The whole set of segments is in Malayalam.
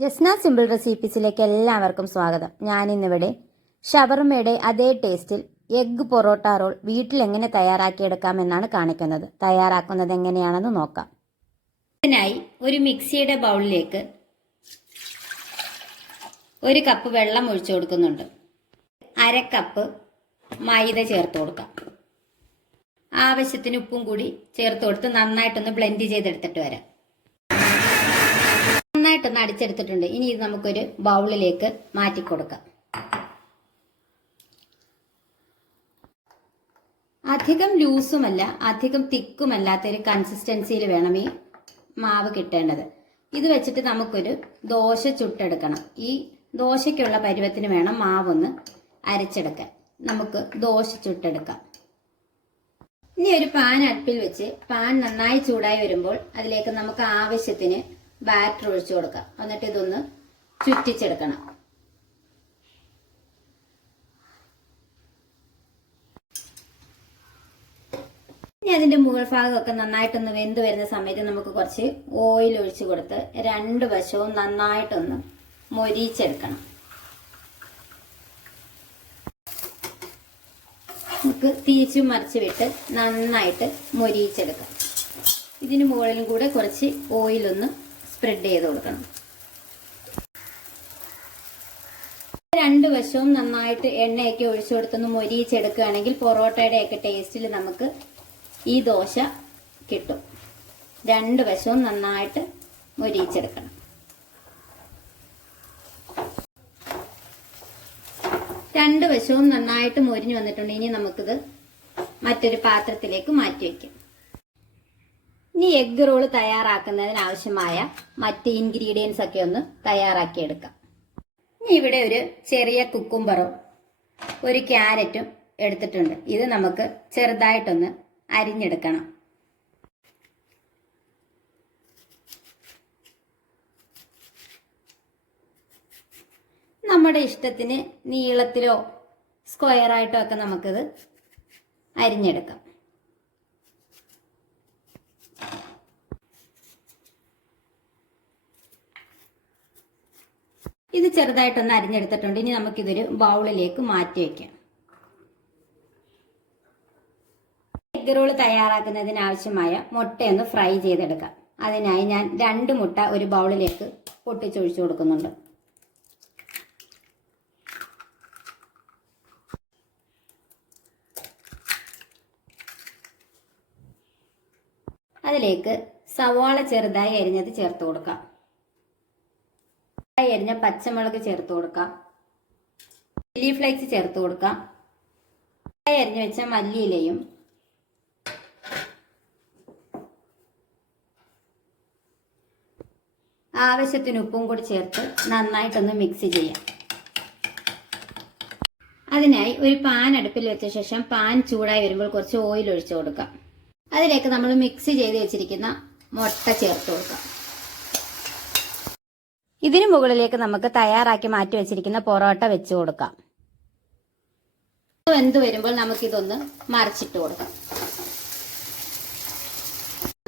ജസ്ന സിമ്പിൾ റെസിപ്പീസിലേക്ക് എല്ലാവർക്കും സ്വാഗതം. ഞാൻ ഇന്നിവിടെ ഷവർമയുടെ അതേ ടേസ്റ്റിൽ എഗ്ഗ് പൊറോട്ട റോൾ വീട്ടിൽ എങ്ങനെ തയ്യാറാക്കിയെടുക്കാമെന്നാണ് കാണിക്കുന്നത്. തയ്യാറാക്കുന്നത് എങ്ങനെയാണെന്ന് നോക്കാം. ഇതിനായി ഒരു മിക്സിയുടെ ബൗളിലേക്ക് ഒരു കപ്പ് വെള്ളം ഒഴിച്ചു കൊടുക്കുന്നുണ്ട്. അര കപ്പ് മൈദ ചേർത്ത് കൊടുക്കാം. ആവശ്യത്തിന് ഉപ്പും കൂടി ചേർത്ത് കൊടുത്ത് നന്നായിട്ടൊന്ന് ബ്ലെൻഡ് ചെയ്തെടുത്തിട്ട് വരാം. നന്നായിട്ടൊന്ന് അടിച്ചെടുത്തിട്ടുണ്ട് ഇനി ഇത് നമുക്കൊരു ബൗളിലേക്ക് മാറ്റി കൊടുക്കാം അധികം ലൂസുമല്ല അധികം തിക്കുമല്ലാത്ത ഒരു കൺസിസ്റ്റൻസിയിൽ വേണം ഈ മാവ് കിട്ടേണ്ടത്. ഇത് വെച്ചിട്ട് നമുക്കൊരു ദോശ ചുട്ടെടുക്കണം. ഈ ദോശയ്ക്കുള്ള പരുവത്തിന് വേണം മാവൊന്ന് അരച്ചെടുക്കാൻ. നമുക്ക് ദോശ ചുട്ടെടുക്കാം. ഇനി ഒരു പാൻ അടുപ്പിൽ വെച്ച് പാൻ നന്നായി ചൂടായി വരുമ്പോൾ അതിലേക്ക് നമുക്ക് ആവശ്യത്തിന് ബാറ്റർ ഒഴിച്ചു കൊടുക്കാം. എന്നിട്ട് ഇതൊന്ന് ചുറ്റിച്ചെടുക്കണം. ഇനി അതിന്റെ മുകൾ ഭാഗമൊക്കെ നന്നായിട്ടൊന്ന് വെന്ത് വരുന്ന സമയത്ത് നമുക്ക് കുറച്ച് ഓയിൽ ഒഴിച്ചു കൊടുത്ത് രണ്ട് വശവും നന്നായിട്ടൊന്ന് മൊരിച്ചെടുക്കണം. നമുക്ക് തിരിച്ചു മറിച്ച് വിട്ട് നന്നായിട്ട് മൊരിച്ചെടുക്കാം ഇതിന് മുകളിലും കൂടെ കുറച്ച് ഓയിലൊന്ന് സ്പ്രെഡ് ചെയ്ത് കൊടുക്കണം. രണ്ട് വശവും നന്നായിട്ട് എണ്ണയൊക്കെ ഒഴിച്ചു കൊടുത്തൊന്ന് മൊരിയിച്ചെടുക്കുകയാണെങ്കിൽ പൊറോട്ടയുടെ ഒക്കെ ടേസ്റ്റിൽ നമുക്ക് ഈ ദോശ കിട്ടും. രണ്ട് വശവും നന്നായിട്ട് മൊരിയിച്ചെടുക്കണം. രണ്ട് വശവും നന്നായിട്ട് മൊരിഞ്ഞു വന്നിട്ടുണ്ട്. ഇനി നമുക്കിത് മറ്റൊരു പാത്രത്തിലേക്ക് മാറ്റി വയ്ക്കാം ഇനി എഗ് റോൾ തയ്യാറാക്കുന്നതിന് ആവശ്യമായ മറ്റ് ഇൻഗ്രീഡിയൻസ് ഒക്കെ ഒന്ന് തയ്യാറാക്കിയെടുക്കാം. ഇനി ഇവിടെ ഒരു ചെറിയ കുക്കുംബറും ഒരു ക്യാരറ്റും എടുത്തിട്ടുണ്ട്. ഇത് നമുക്ക് ചെറുതായിട്ടൊന്ന് അരിഞ്ഞെടുക്കണം. നമ്മുടെ ഇഷ്ടത്തിന് നീളത്തിലോ സ്ക്വയറായിട്ടോ ഒക്കെ നമുക്കിത് അരിഞ്ഞെടുക്കാം. ഇത് ചെറുതായിട്ടൊന്ന് അരിഞ്ഞെടുത്തിട്ടുണ്ട്. ഇനി നമുക്കിതൊരു ബൗളിലേക്ക് മാറ്റി വയ്ക്കാം എഗ് റോൾ തയ്യാറാക്കുന്നതിന് ആവശ്യമായ മുട്ടയൊന്ന് ഫ്രൈ ചെയ്തെടുക്കാം. അതിനായി ഞാൻ രണ്ട് മുട്ട ഒരു ബൗളിലേക്ക് പൊട്ടിച്ചൊഴിച്ചു കൊടുക്കുന്നുണ്ട്. അതിലേക്ക് സവാള ചെറുതായി അരിഞ്ഞത് ചേർത്ത് കൊടുക്കാം. അരിഞ്ഞ പച്ചമുളക് ചേർത്ത് കൊടുക്കാം. ചില്ലി ഫ്ലേക്സ് ചേർത്ത് കൊടുക്കാം. അരിഞ്ഞു വെച്ച മല്ലിയിലയും ആവശ്യത്തിന് ഉപ്പും കൂടി ചേർത്ത് നന്നായിട്ടൊന്ന് മിക്സ് ചെയ്യാം. അതിനായി ഒരു പാൻ അടുപ്പിൽ വെച്ച ശേഷം പാൻ ചൂടായി വരുമ്പോൾ കുറച്ച് ഓയിൽ ഒഴിച്ചു കൊടുക്കാം. അതിലേക്ക് നമ്മൾ മിക്സ് ചെയ്ത് വെച്ചിരിക്കുന്ന മുട്ട ചേർത്ത് കൊടുക്കാം. ഇതിനു മുകളിലേക്ക് നമുക്ക് തയ്യാറാക്കി മാറ്റി വെച്ചിരിക്കുന്ന പൊറോട്ട വെച്ചു കൊടുക്കാം. വെന്ത് വരുമ്പോൾ നമുക്കിതൊന്ന് മറിച്ചിട്ട് കൊടുക്കാം.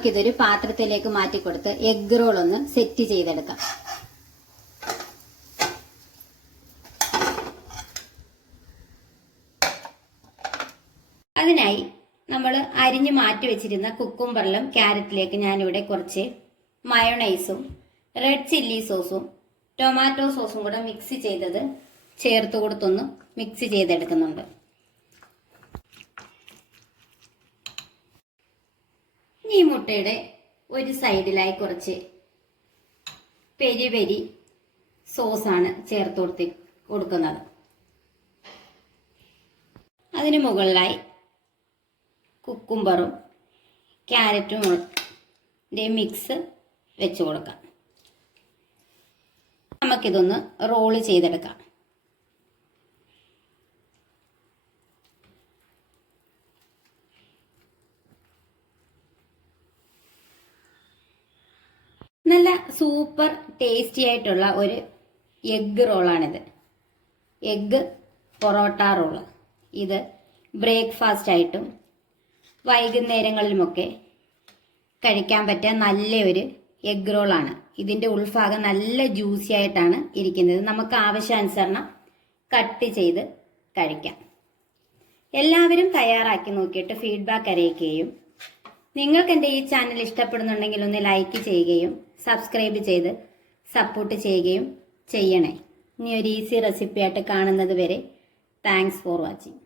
ഇതൊരു പാത്രത്തിലേക്ക് മാറ്റി കൊടുത്ത് എഗ് റോൾ ഒന്ന് സെറ്റ് ചെയ്തെടുക്കാം. അതിനായി നമ്മൾ അരിഞ്ഞ് മാറ്റി വെച്ചിരുന്ന കുക്കുംബറിലും ക്യാരറ്റിലേക്ക് ഞാനിവിടെ കുറച്ച് മയോണൈസും റെഡ് ചില്ലി സോസും ടൊമാറ്റോ സോസും കൂടെ മിക്സ് ചെയ്തത് ചേർത്ത് കൊടുത്തൊന്ന് മിക്സ് ചെയ്തെടുക്കുന്നുണ്ട്. ഈ മുട്ടയുടെ ഒരു സൈഡിലായി കുറച്ച് പെരി പെരി സോസാണ് ചേർത്ത് കൊടുത്തി കൊടുക്കുന്നത്. അതിന് മുകളിലായി കുക്കുംബറും ക്യാരറ്റും മിക്സ് വെച്ച് കൊടുക്കാം. നമുക്കിതൊന്ന് റോൾ ചെയ്തെടുക്കാം. നല്ല സൂപ്പർ ടേസ്റ്റി ആയിട്ടുള്ള ഒരു എഗ്ഗ് റോളാണിത്. Egg porotta roll. ഇത് ബ്രേക്ക്ഫാസ്റ്റ് ആയിട്ടും വൈകുന്നേരങ്ങളിലുമൊക്കെ കഴിക്കാൻ പറ്റിയ നല്ല ഒരു എഗ് റോളാണ്. ഇതിന്റെ ഉൾഭാഗം നല്ല ജ്യൂസി ആയിട്ടാണ് ഇരിക്കുന്നത്. നമുക്ക് ആവശ്യാനുസരണം കട്ട് ചെയ്ത് കഴിക്കാം. എല്ലാവരും തയ്യാറാക്കി നോക്കിയിട്ട് ഫീഡ്ബാക്ക് അറിയിക്കുകയും നിങ്ങൾക്ക് എന്റെ ഈ ചാനൽ ഇഷ്ടപ്പെടുന്നുണ്ടെങ്കിൽ ഒന്ന് ലൈക്ക് ചെയ്യുകയും സബ്സ്ക്രൈബ് ചെയ്ത് സപ്പോർട്ട് ചെയ്യുകയും ചെയ്യണേ. ഇനി ഒരു ഈസി റെസിപ്പി ആയിട്ട് കാണുന്നത് വരെ താങ്ക്സ് ഫോർ വാച്ചിങ്